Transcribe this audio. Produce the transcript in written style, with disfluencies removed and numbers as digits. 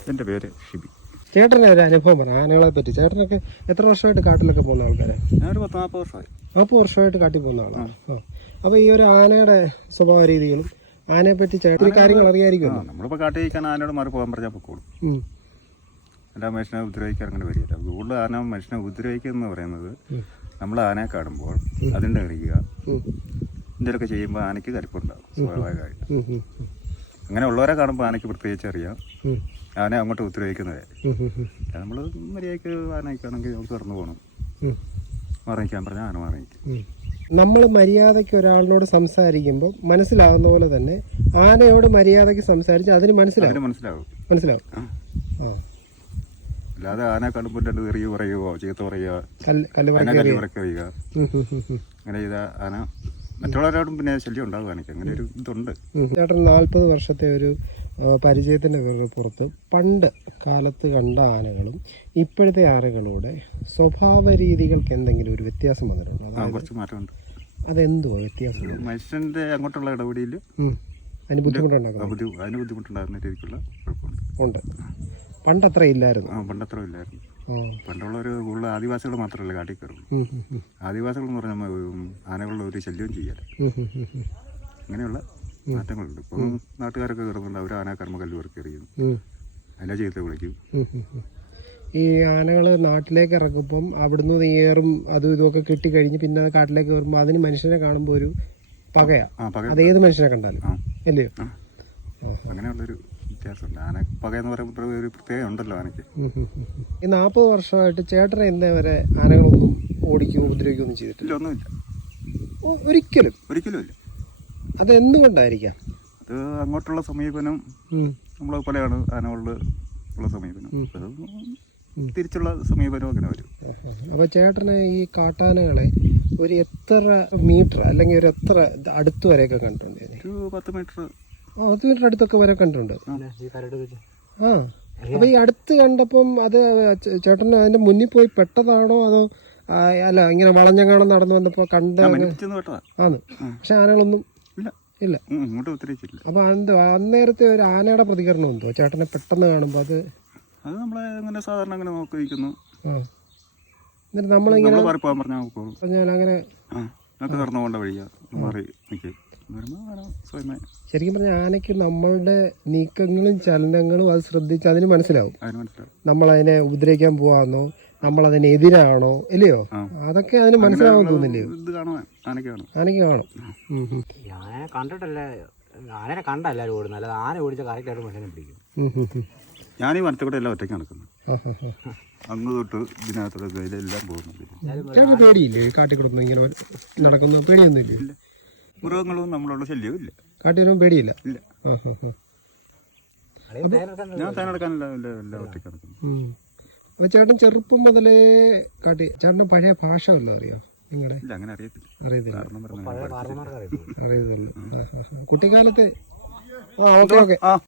എൻ്റെ പേര് ഷിബി. ചേട്ടനെ ഒരു അനുഭവം പറ ആനകളെ പറ്റി. ചേട്ടനൊക്കെ എത്ര വർഷമായിട്ട് കാട്ടിലൊക്കെ പോകുന്ന ആൾക്കാരാണ്? ഞാനൊരു 40 വർഷമായി. 40 വർഷമായിട്ട് കാട്ടിൽ പോകുന്ന ആളാണ്. അപ്പോൾ ഈ ഒരു ആനയുടെ സ്വഭാവ രീതികളും ആനയെ പറ്റി ചേട്ടന് കാര്യങ്ങൾ അറിയായിരിക്കും. നമ്മളിപ്പോൾ കാട്ടിൽ കഴിക്കാൻ ആനയോട് മാറി പോകാൻ പറഞ്ഞാൽ പൊക്കോളും. എല്ലാ മനുഷ്യനെ ഉപദ്രവിക്കാൻ അങ്ങനെ വരില്ല. കൂടുതൽ ആന മനുഷ്യനെ ഉപദ്രവിക്കുക എന്ന് പറയുന്നത് നമ്മൾ ആനയെ കാണുമ്പോൾ അതിൻ്റെ എറിയുക എന്തെങ്കിലുമൊക്കെ ചെയ്യുമ്പോൾ ആനയ്ക്ക് കലിപ്പുണ്ടാകും സ്വാഭാവികമായിട്ട്. അങ്ങനെ ഉള്ളവരെ കാണുമ്പോൾ ആനയ്ക്ക് പ്രത്യേകിച്ച് അറിയാം ആന അങ്ങോട്ട് ഉപദ്രവിക്കുന്നവരെ. നമ്മൾ മര്യാദയ്ക്ക് ആനയ്ക്കാണെങ്കിൽ നമുക്ക് തുറന്നു പോകണം. മാറിക്കാൻ പറഞ്ഞാൽ ആന മാറിക്കും. നമ്മൾ മര്യാദയ്ക്ക് ഒരാളിനോട് സംസാരിക്കുമ്പോൾ മനസ്സിലാവുന്ന പോലെ തന്നെ ആനയോട് മര്യാദയ്ക്ക് സംസാരിച്ച് അതിന് മനസ്സിലാവും. അല്ലാതെ ആന കാണുമ്പോൾ രണ്ട് എറിയ പറയുകയോ ചീത്ത പറയുക കല്ലുപറക്കുക അങ്ങനെ ചെയ്ത ആന മറ്റുള്ളവരോടും പിന്നെ ശല്യം ഉണ്ടാകും. ആനയ്ക്ക് അങ്ങനെ ഒരു ഇതുണ്ട്. ചേട്ടൻ 40 വർഷത്തെ ഒരു പരിചയത്തിൻ്റെ പുറത്ത് പണ്ട് കാലത്ത് കണ്ട ആനകളും ഇപ്പോഴത്തെ ആനകളുടെ സ്വഭാവ രീതികൾക്ക് എന്തെങ്കിലും ഒരു വ്യത്യാസം വന്നിട്ടുണ്ടോ? കുറച്ച് മാറ്റമുണ്ട്. അതെന്തോ വ്യത്യാസം? മനുഷ്യന്റെ അങ്ങോട്ടുള്ള ഇടപെടിയിൽ അതിന് ബുദ്ധിമുട്ടുണ്ടാകും. അതിന് ബുദ്ധിമുട്ടുണ്ടാകുന്ന രീതിക്കുള്ള കുഴപ്പമുണ്ട്. പണ്ടത്ര ഇല്ലായിരുന്നു. പണ്ടത്ര ഇല്ലായിരുന്നു. പണ്ടുള്ളവർ കൂടുതൽ ആദിവാസികൾ മാത്രമല്ല കാട്ടിൽ കയറുള്ളൂ. ആദിവാസികൾ എന്ന് പറഞ്ഞാൽ ആനകളുടെ ഒരു ശല്യവും ചെയ്യാറ്. അങ്ങനെയുള്ള മാറ്റങ്ങളുണ്ട്. ഇപ്പോൾ നാട്ടുകാരൊക്കെ കയറുന്നുണ്ട്. അവർ ആന കർമ്മകല്ല് പെറുക്കി എറിയും, അതിനെ ചീത്ത വിളിക്കും. ഈ ആനകൾ നാട്ടിലേക്ക് ഇറക്കുമ്പം അവിടുന്ന് നേറും അതും ഇതുമൊക്കെ കിട്ടിക്കഴിഞ്ഞ് പിന്നെ കാട്ടിലേക്ക് വരുമ്പോൾ അതിന് മനുഷ്യനെ കാണുമ്പോൾ ഒരു പകയാ. അതേത് മനുഷ്യനെ കണ്ടാലും അല്ലയോ? അങ്ങനെയുള്ളൊരു വ്യത്യാസമുണ്ട്. ആന പകയെന്ന് പറയുമ്പോൾ ഒരു പ്രത്യേകം ഉണ്ടല്ലോ ആനയ്ക്ക്. ഈ 40 വർഷമായിട്ട് ചേട്ടനെ ഇന്നേ വരെ ആനകളൊന്നും ഓടിക്കുകയോ ഉപദ്രവിക്കുകയോ ഒന്നും ചെയ്തിട്ടില്ല? ഒന്നുമില്ല, ഒരിക്കലും ഇല്ല. അത് എന്തുകൊണ്ടായിരിക്കാം? അത് അങ്ങോട്ടുള്ള സമീപനം നമ്മളെ പോലെയാണ് ആനകളുടെ ഉള്ള സമീപനം. തിരിച്ചുള്ള സമീപനം അങ്ങനെ വരും. അപ്പോൾ ചേട്ടന് ഈ കാട്ടാനകളെ ഒരു എത്ര മീറ്റർ അല്ലെങ്കിൽ ഒരു എത്ര അടുത്ത് വരെയൊക്കെ കണ്ടിട്ടുണ്ട്? ഒരു 10 മീറ്റർ 10 മീറ്റർ അടുത്തൊക്കെ വരെ കണ്ടിട്ടുണ്ട്. അപ്പോൾ ഈ അടുത്ത് കണ്ടപ്പം അത് ചേട്ടന് അതിന്റെ മുന്നിൽ പോയി പെട്ടതാണോ അതോ അല്ല ഇങ്ങനെ വളഞ്ഞങ്ങാണം നടന്നു വന്നപ്പോൾ കണ്ട് ആണ്? പക്ഷെ ആനകളൊന്നും ഇല്ല. അപ്പൊ അന്നേരത്തെ ഒരു ആനയുടെ പ്രതികരണം എന്തോ ചേട്ടനെ പെട്ടെന്ന് കാണുമ്പോൾ? അത് നമ്മളെ അങ്ങനെ സാധാരണ അങ്ങനെ നോക്കി നിൽക്കുന്നു. എന്നിട്ട് നമ്മളിങ്ങനെ പറഞ്ഞാൽ അങ്ങനെ ശരിക്കും പറഞ്ഞാൽ ആനയ്ക്ക് നമ്മളുടെ നീക്കങ്ങളും ചലനങ്ങളും അത് ശ്രദ്ധിച്ച് അതിന് മനസ്സിലാവും നമ്മളതിനെ ഉപദ്രവിക്കാൻ പോവാന്നോ നമ്മളതിനെതിരാണോ ഇല്ലയോ? അതൊക്കെ അതിന് മനസ്സിലാവാൻ തോന്നില്ലയോ? ആനയ്ക്ക് കാണും. കണ്ടിട്ടല്ലേ ആനനെ കണ്ട എല്ലാവരും ഓടുന്നത്, അല്ലാതെ ആന ഓടിച്ച കറക്റ്റായിട്ട് മനുഷ്യനെ പിടിക്കും. ഞാൻ ഈ വനത്തെ കൂടെ എല്ലാം ഒറ്റയ്ക്ക് നടക്കുന്നു. അങ്ങ് തൊട്ട് ഇതിനകത്തോടെ എല്ലാം പോകുന്നുണ്ട്. പേടിയില്ലേ കാട്ടിക്കൂടുന്നു ഇങ്ങനെ നടക്കുന്നു? പേടിയൊന്നും ഇല്ല. മൃഗങ്ങളും നമ്മളുള്ള ശല്യവും ഇല്ല. കാട്ടി വരുമ്പോൾ പേടിയില്ല. ഞാൻ താൻ നടക്കാനല്ല എല്ലാം ഒറ്റയ്ക്ക് നടക്കുന്നു. അപ്പൊ ചേട്ടൻ ചെറുപ്പം മുതലേ കാട്ടി ചേട്ടൻ്റെ പഴയ ഭാഷ വല്ലതും അറിയോ നിങ്ങളുടെ? അറിയത്തില്ല. കുട്ടിക്കാലത്ത് ഓക്കെ